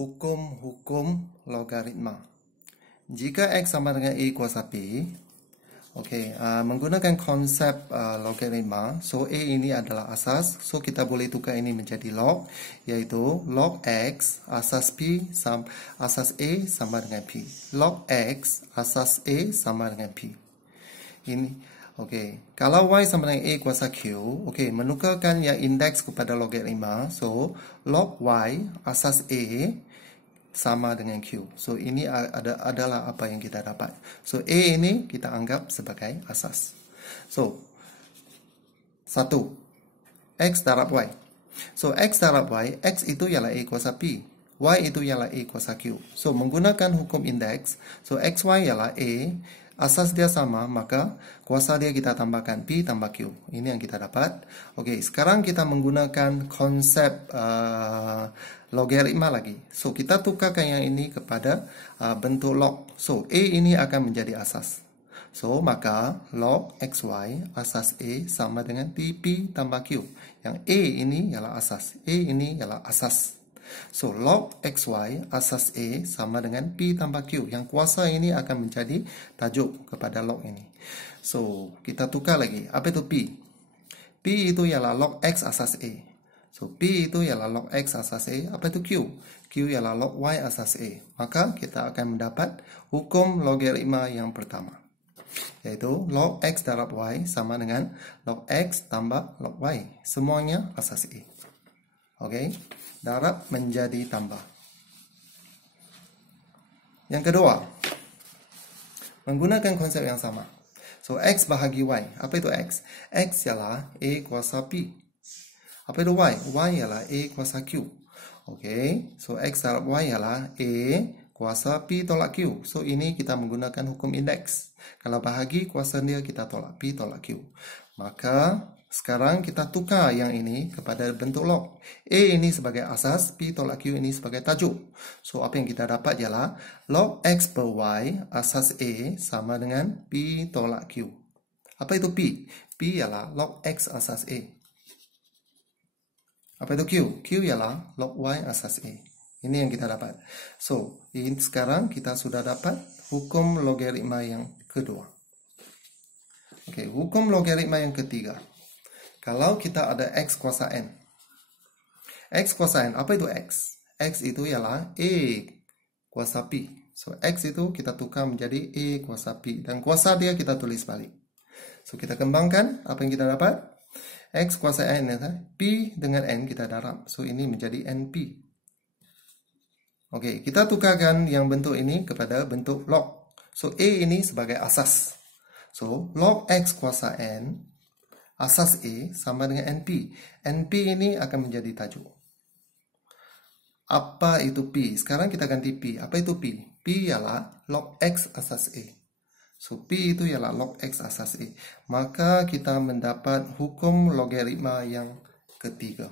hukum logaritma. Jika X sama dengan A kuasa P, menggunakan konsep logaritma, so A ini adalah asas, so kita boleh tukar ini menjadi log, yaitu log X asas P asas A sama dengan P. Log X asas A sama dengan P. Ini, kalau Y sama dengan A kuasa Q, menukarkan yang indeks kepada logaritma, so log Y asas A sama dengan Q. So, ini adalah apa yang kita dapat. So, A ini kita anggap sebagai asas. So, 1. X darab Y. So, X darab Y, X itu ialah A kuasa P. Y itu ialah A kuasa Q. So, menggunakan hukum indeks, so XY ialah A, asas dia sama, maka kuasa dia kita tambahkan P tambah Q. Ini yang kita dapat. Sekarang kita menggunakan konsep logaritma lagi. So, kita tukarkan yang ini kepada bentuk log. So, A ini akan menjadi asas. So, maka log XY asas A sama dengan PP tambah Q. Yang A ini ialah asas. A ini ialah asas. So, log XY asas A sama dengan P tambah Q. Yang kuasa ini akan menjadi tajuk kepada log ini. So, kita tukar lagi. Apa itu P? P itu ialah log X asas A. So, P itu ialah log X asas A. Apa itu Q? Q ialah log Y asas A. Maka, kita akan mendapat hukum logaritma yang pertama, yaitu log X darab Y sama dengan log X tambah log Y. Semuanya asas A. Darab menjadi tambah. Yang kedua, menggunakan konsep yang sama. So, X bahagi Y. Apa itu X? X ialah A kuasa P. Apa itu Y? Y ialah A kuasa Q. So X darab Y ialah A kuasa P tolak Q. So, ini kita menggunakan hukum indeks. Kalau bahagi kuasa dia, kita tolak P tolak Q. Maka, sekarang kita tukar yang ini kepada bentuk log. A ini sebagai asas, P tolak Q ini sebagai tajuk. So, apa yang kita dapat ialah log X per Y asas A sama dengan P tolak Q. Apa itu P? P ialah log X asas A. Apa itu Q? Q ialah log Y asas A. Ini yang kita dapat. So, sekarang kita sudah dapat hukum logaritma yang kedua. Hukum logaritma yang ketiga. Kalau kita ada X kuasa N. X kuasa N, apa itu X? X itu ialah A kuasa P. So, X itu kita tukar menjadi A kuasa P. Dan kuasa dia kita tulis balik. So, kita kembangkan, apa yang kita dapat? X kuasa N, P dengan N kita darab. So, ini menjadi NP. Kita tukarkan yang bentuk ini kepada bentuk log. So, A ini sebagai asas. So, log X kuasa N asas A sama dengan NP. NP ini akan menjadi tajuk. Apa itu P? Sekarang kita ganti P. Apa itu P? P ialah log X asas A. So, P itu ialah log X asas A. Maka kita mendapat hukum logaritma yang ketiga.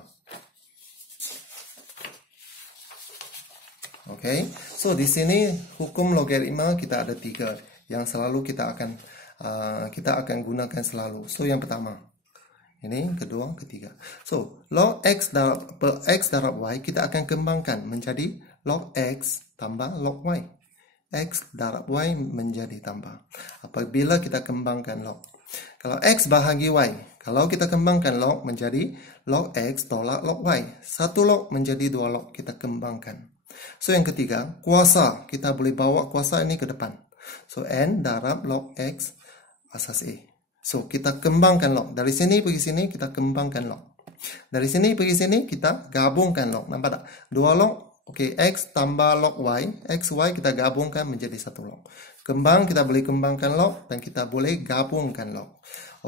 So di sini hukum logaritma kita ada 3 yang selalu kita akan gunakan selalu. So, yang pertama. Ini kedua, ketiga. So, log X darab Y kita akan kembangkan menjadi log X tambah log Y. X darab Y menjadi tambah. Apabila kita kembangkan log. Kalau X bahagi Y. Kalau kita kembangkan log menjadi log X tolak log Y. 1 log menjadi 2 log. Kita kembangkan. So, yang ketiga, kuasa. Kita boleh bawa kuasa ini ke depan. So, N darab log X asas A. So, kita kembangkan log. Dari sini pergi sini, kita kembangkan log. Dari sini pergi sini, kita gabungkan log. Nampak tak? 2 log. X tambah log Y. X, Y kita gabungkan menjadi 1 log. Kembang, kita boleh kembangkan log. Dan kita boleh gabungkan log.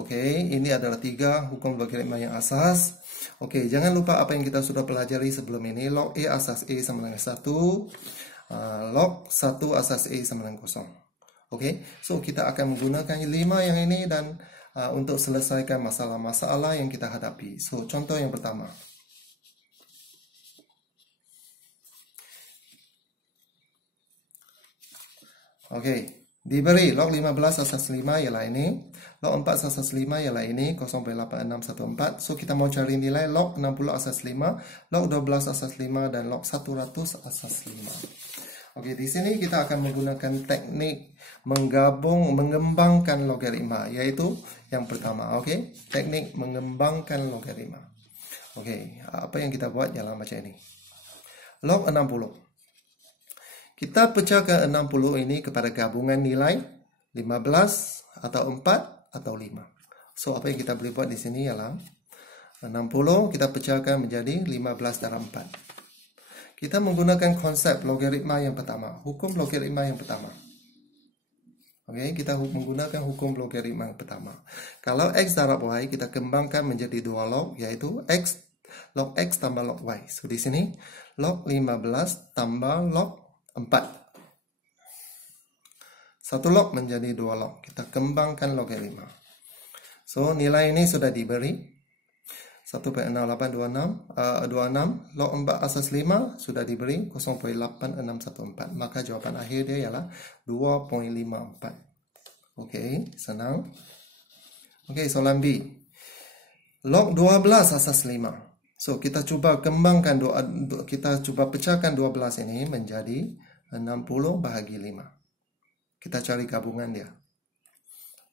Ini adalah 3 hukum logaritma yang asas. Jangan lupa apa yang kita sudah pelajari sebelum ini. Log A asas A sama dengan 1. Log 1 asas A sama dengan 0. So kita akan menggunakan 5 yang ini dan untuk selesaikan masalah-masalah yang kita hadapi. So, contoh yang pertama. Diberi log 15 asas 5 ialah ini. Log 4 asas 5 ialah ini 0,8614. So kita mau cari nilai log 60 asas 5, log 12 asas 5 dan log 100 asas 5. Oke, di sini kita akan menggunakan teknik mengembangkan logaritma, yaitu yang pertama, oke, teknik mengembangkan logaritma. Oke, apa yang kita buat ialah macam ini. Log 60. Kita pecahkan 60 ini kepada gabungan nilai 15 atau 4 atau 5. So, apa yang kita boleh buat di sini ialah 60 kita pecahkan menjadi 15 darab 4. Kita menggunakan konsep logaritma yang pertama, hukum logaritma yang pertama. Oke, kita menggunakan hukum logaritma yang pertama. Kalau x darab y kita kembangkan menjadi 2 log, yaitu log x tambah log y. So, di sini log 15 tambah log 4. 1 log menjadi 2 log. Kita kembangkan logaritma. So, nilai ini sudah diberi. 1.6826 log 4 asas 5 sudah diberi 0.8614. Maka jawapan akhir dia ialah 2.54. Okey, senang. Okey, soalan B. Log 12 asas 5. So, kita cuba kembangkan, kita cuba pecahkan 12 ini menjadi 60 bahagi 5. Kita cari gabungan dia.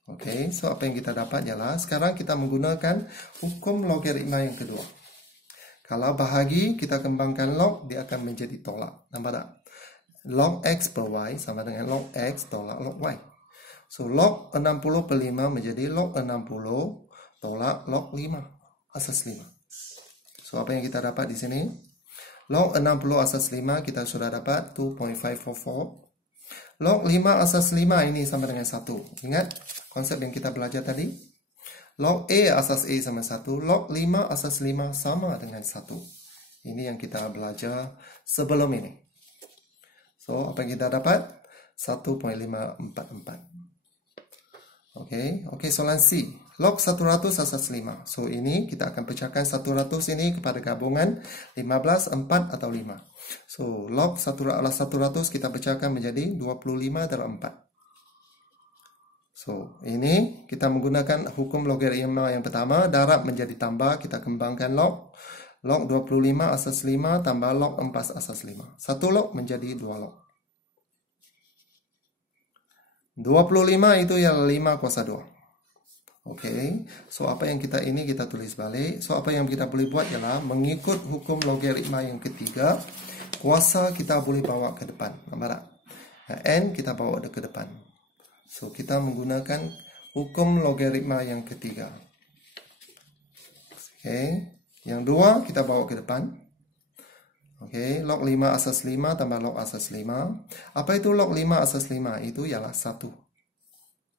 Okey, so apa yang kita dapat ialah, sekarang kita menggunakan hukum logaritma yang kedua. Kalau bahagi, kita kembangkan log, dia akan menjadi tolak. Nampak tak? Log x per y sama dengan log x tolak log y. So, log 60 per 5 menjadi log 60 tolak log 5 asas 5. So, apa yang kita dapat di sini? Log 60 asas 5 kita sudah dapat 2.544. Log 5 asas 5 ini sama dengan 1. Ingat konsep yang kita belajar tadi? Log A asas A sama 1. Log 5 asas 5 sama dengan 1. Ini yang kita belajar sebelum ini. So, apa yang kita dapat? 1.544. Okey, soalan C. Log 100 asas 5. So, ini kita akan pecahkan 100 ini kepada gabungan 15, 4 atau 5. So, log 100 kita pecahkan menjadi 25 darab 4. So, ini kita menggunakan hukum logaritma yang pertama. Darab menjadi tambah, kita kembangkan log. Log 25 asas 5 tambah log 4 asas 5. 1 log menjadi 2 log. 25 itu ialah 5 kuasa 2. Okey, so apa yang kita tulis balik. So, apa yang kita boleh buat ialah mengikut hukum logaritma yang ketiga, kuasa kita boleh bawa ke depan. Nampak tak? N kita bawa ke depan. So, kita menggunakan hukum logaritma yang ketiga. Okey, yang dua kita bawa ke depan. Okey, log 5 asas 5 tambah log asas 5. Apa itu log 5 asas 5? Itu ialah 1.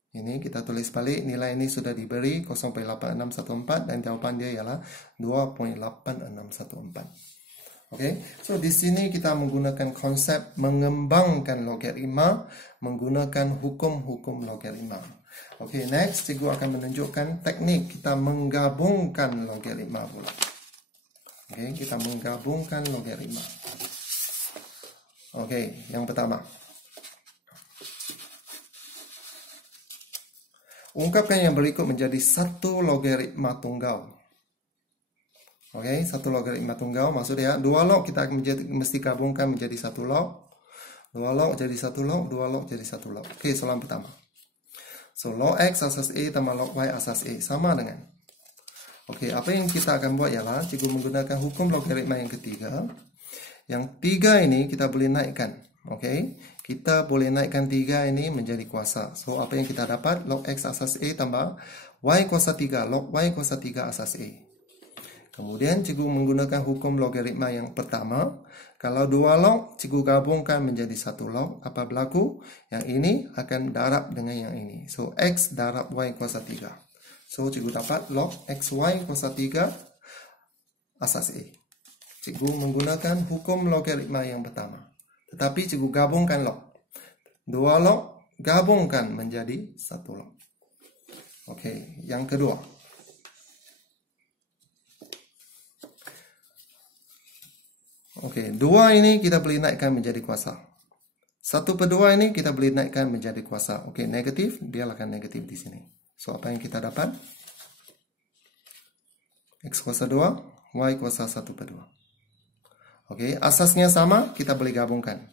Ini kita tulis balik, nilai ini sudah diberi 0.8614 dan jawapan dia ialah 2.8614. Okey, so di sini kita menggunakan konsep mengembangkan logaritma menggunakan hukum-hukum logaritma. Okey, next cikgu akan menunjukkan teknik kita menggabungkan logaritma pula. Okey, kita menggabungkan logaritma. Okey, yang pertama. Ungkapkan yang berikut menjadi satu logaritma tunggal. Okey, satu logaritma tunggal maksudnya 2 log kita mesti gabungkan menjadi 1 log. 2 log jadi 1 log, 2 log jadi 1 log. Okey, soalan pertama. So, log x asas A tambah log y asas A sama dengan. Okey, apa yang kita akan buat ialah cikgu menggunakan hukum logaritma yang ketiga. Yang 3 ini kita boleh naikkan. Okey, kita boleh naikkan 3 ini menjadi kuasa. So, apa yang kita dapat? Log x asas A tambah y kuasa 3. Log y kuasa 3 asas A. Kemudian, cikgu menggunakan hukum logaritma yang pertama. Kalau 2 log, cikgu gabungkan menjadi 1 log. Apa berlaku? Yang ini akan darab dengan yang ini. So, x darab y kuasa 3. So, cikgu dapat log xy kuasa 3 asas A. Cikgu menggunakan hukum logaritma yang pertama. Tetapi cikgu gabungkan log. 2 log gabungkan menjadi 1 log. Okey, yang kedua. Okey, 2 ini kita boleh naikkan menjadi kuasa. 1/2 ini kita boleh naikkan menjadi kuasa. Oke, negatif, dia akan negatif di sini. So, apa yang kita dapat? X kuasa 2, Y kuasa 1/2. Oke, asasnya sama, kita boleh gabungkan.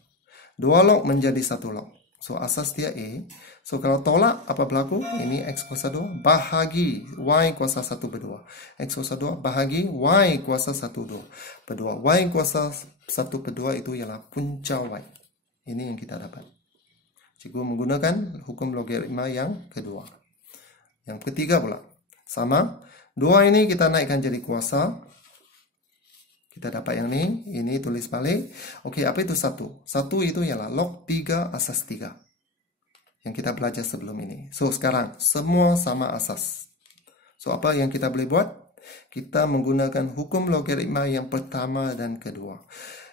2 log menjadi 1 log. So, asas dia A. So, kalau tolak, apa berlaku? Ini X kuasa 2 bahagi Y kuasa 1/2. X kuasa 2 bahagi Y kuasa 1/2. Y kuasa 1/2 itu ialah punca Y. Ini yang kita dapat. Cikgu menggunakan hukum logaritma yang kedua. Yang ketiga pula. Sama. 2 ini kita naikkan jadi kuasa. Kita dapat yang ini tulis balik. Oke, apa itu 1? 1 itu ialah log 3 asas 3. Yang kita belajar sebelum ini. So, sekarang semua sama asas. So, apa yang kita boleh buat? Kita menggunakan hukum logaritma yang pertama dan kedua.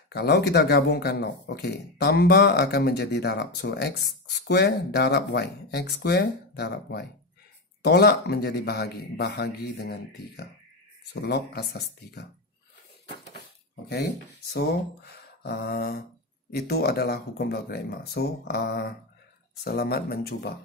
Kalau kita gabungkan log, oke, tambah akan menjadi darab. So, X square darab Y. X square darab Y. Tolak menjadi bahagi. Bahagi dengan 3. So, log asas 3. Oke, so itu adalah hukum logaritma. So, selamat mencuba.